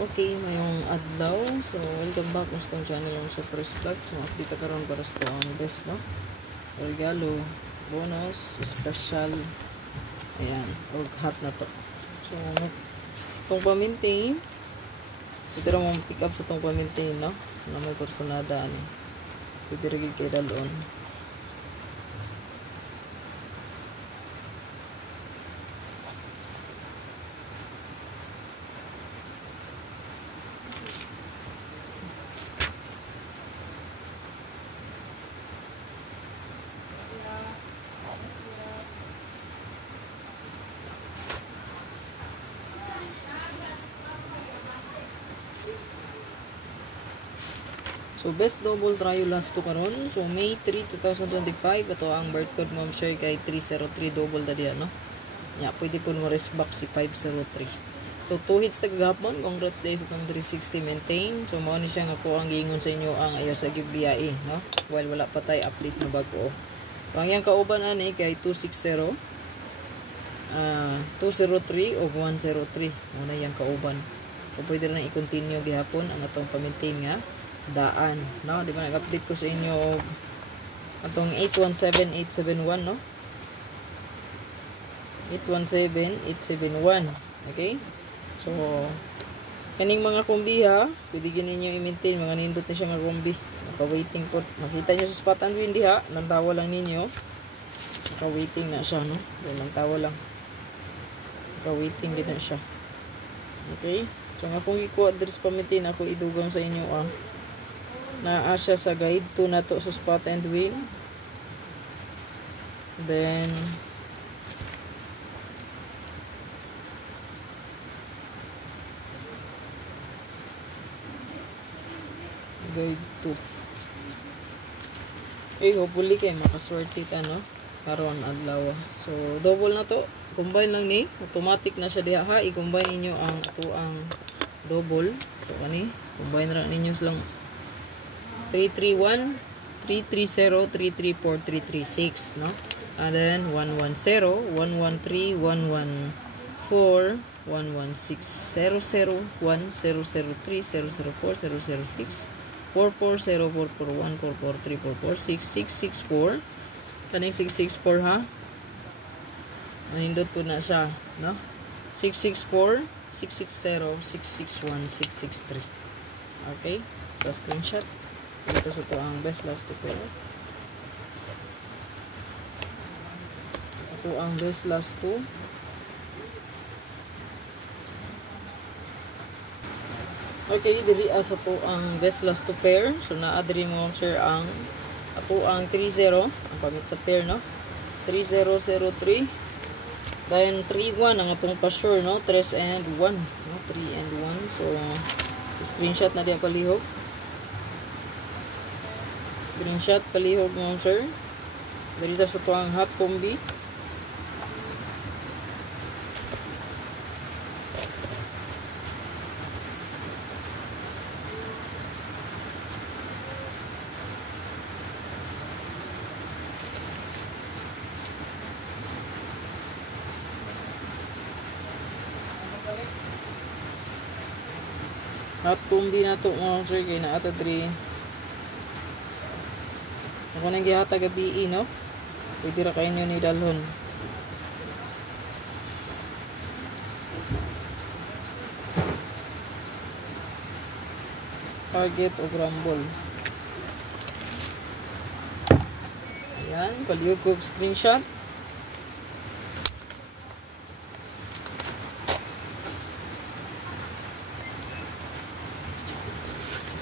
Okay, mayong adlaw. So, welcome back sa itong channel ng sa first vlog. So, update karon para sa ang best, no? Regalo, bonus, special. Ayan, o hot na to. So, itong pamintain. So, tira mo pick up sa itong pamintain, no? Na may personada, ano. Pwede rin kay dalon. So, best double trial last to karon. So, May 3, 2025. Ito ang birth code ma'am share kay 303 double na diyan, no? Ya, pwede po mo rest back si 503. So, 2 hits na kagahapon. Congrats day sa itong 360 maintain. So, mao ni siya nga po ang giingon sa inyo ang ayo sa giveaway, no? While wala pa tayo update na bago. So, ang yang kauban ani kay 260, 203 o 103. Muna yang kauban. So, pwede rin i-continue gihapon ang atong pa-maintain nga daan, no? Di ba nag-update ko sa inyo atong 817871, no? 817871. Okay? So, kaning mga kombi ha, pwede ninyo i-maintain, mga nindot na siya nga kombi. Naka-waiting po. Makita nyo sa spot and wind ha, nantawa lang ninyo. Naka-waiting na siya, no? Nantawa lang. Naka-waiting din na siya. Okay? So, nga kung ikuha address pa-maintain, ako idugang sa inyo naa siya sa guide 2 na to sa spot and wind. Then guide 2. Okay, hopefully kay makaswerte ka, no? Karon adlaw. So double na to, combine lang ni, automatic na siya diha ha. I-combine ninyo ang double. So kani, combine ra ninyo silang 331, 330, 334, 336, no? And then 110, 113, 114, 116, 001, 003, 004, 006, 44, 0441, 443, 446, 664. Kaning 664 ha. Manindot po na siya, no? 664, 660, 661, 663. Okay? So screenshot. Ito sa ito ang best last to pair. Ito ang best last to. Okay, diri asa po ang best last to pair. So naa-diri mo share ang ato ang 30 ang pamit sa pair, no? 3003. Then 31 ang atong pa-sure, no? 3 and 1, no? 3 and 1. So screenshot na diya palihog. Screenshot palihog mo sir. Dito sa tuwang hot combi. Hot combi na to mo sir kay na ata 3. Ako nang gihata gabi, no? Pwede ra kayo ni dalhon. Target o rumble. Ayan, palihog ko screenshot.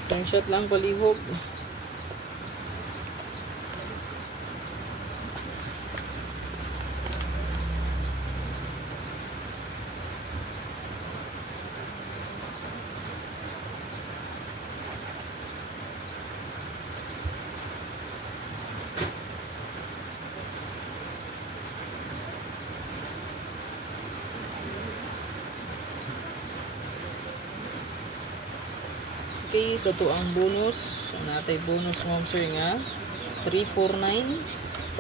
Screenshot lang palihog. Okay, so ito ang bonus. So natay bonus ma'am sir nga 349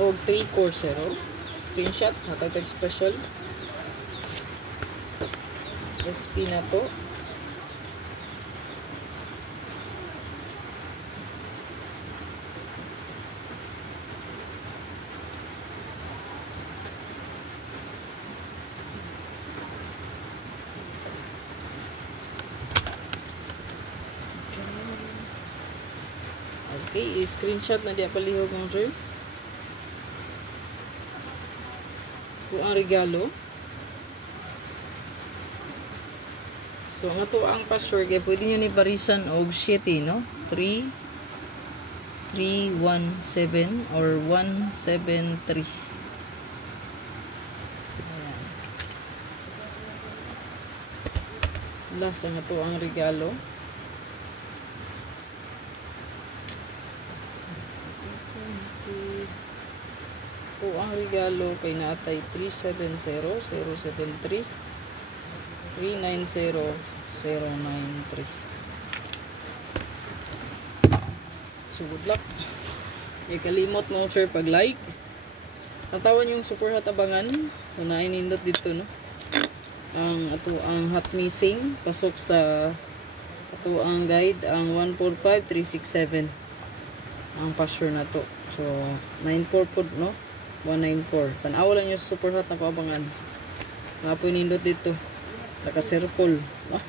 o 340. Screenshot, natay special. SP na to. Okay, i-screenshot na diya palihog mga sir. Ito ang regalo. So, ang ito ang password, kaya pwede nyo ni barisan og 7, no? 317 or 173. Ayan. Last, ang ito ang regalo. Ito ang regalo kay natay 370-073 390-093. So, good luck. Kalimot mo sir pag-like. Tatawan yung super hatabangan. So, nainindot dito, no? Ang hot missing. Pasok sa ato ang guide. Ang 145367. Ang password na to. So, 94 po, no? 194. Tanawa lang yung super hot na kabangan. Napoy nindot dito. Naka-circle, no?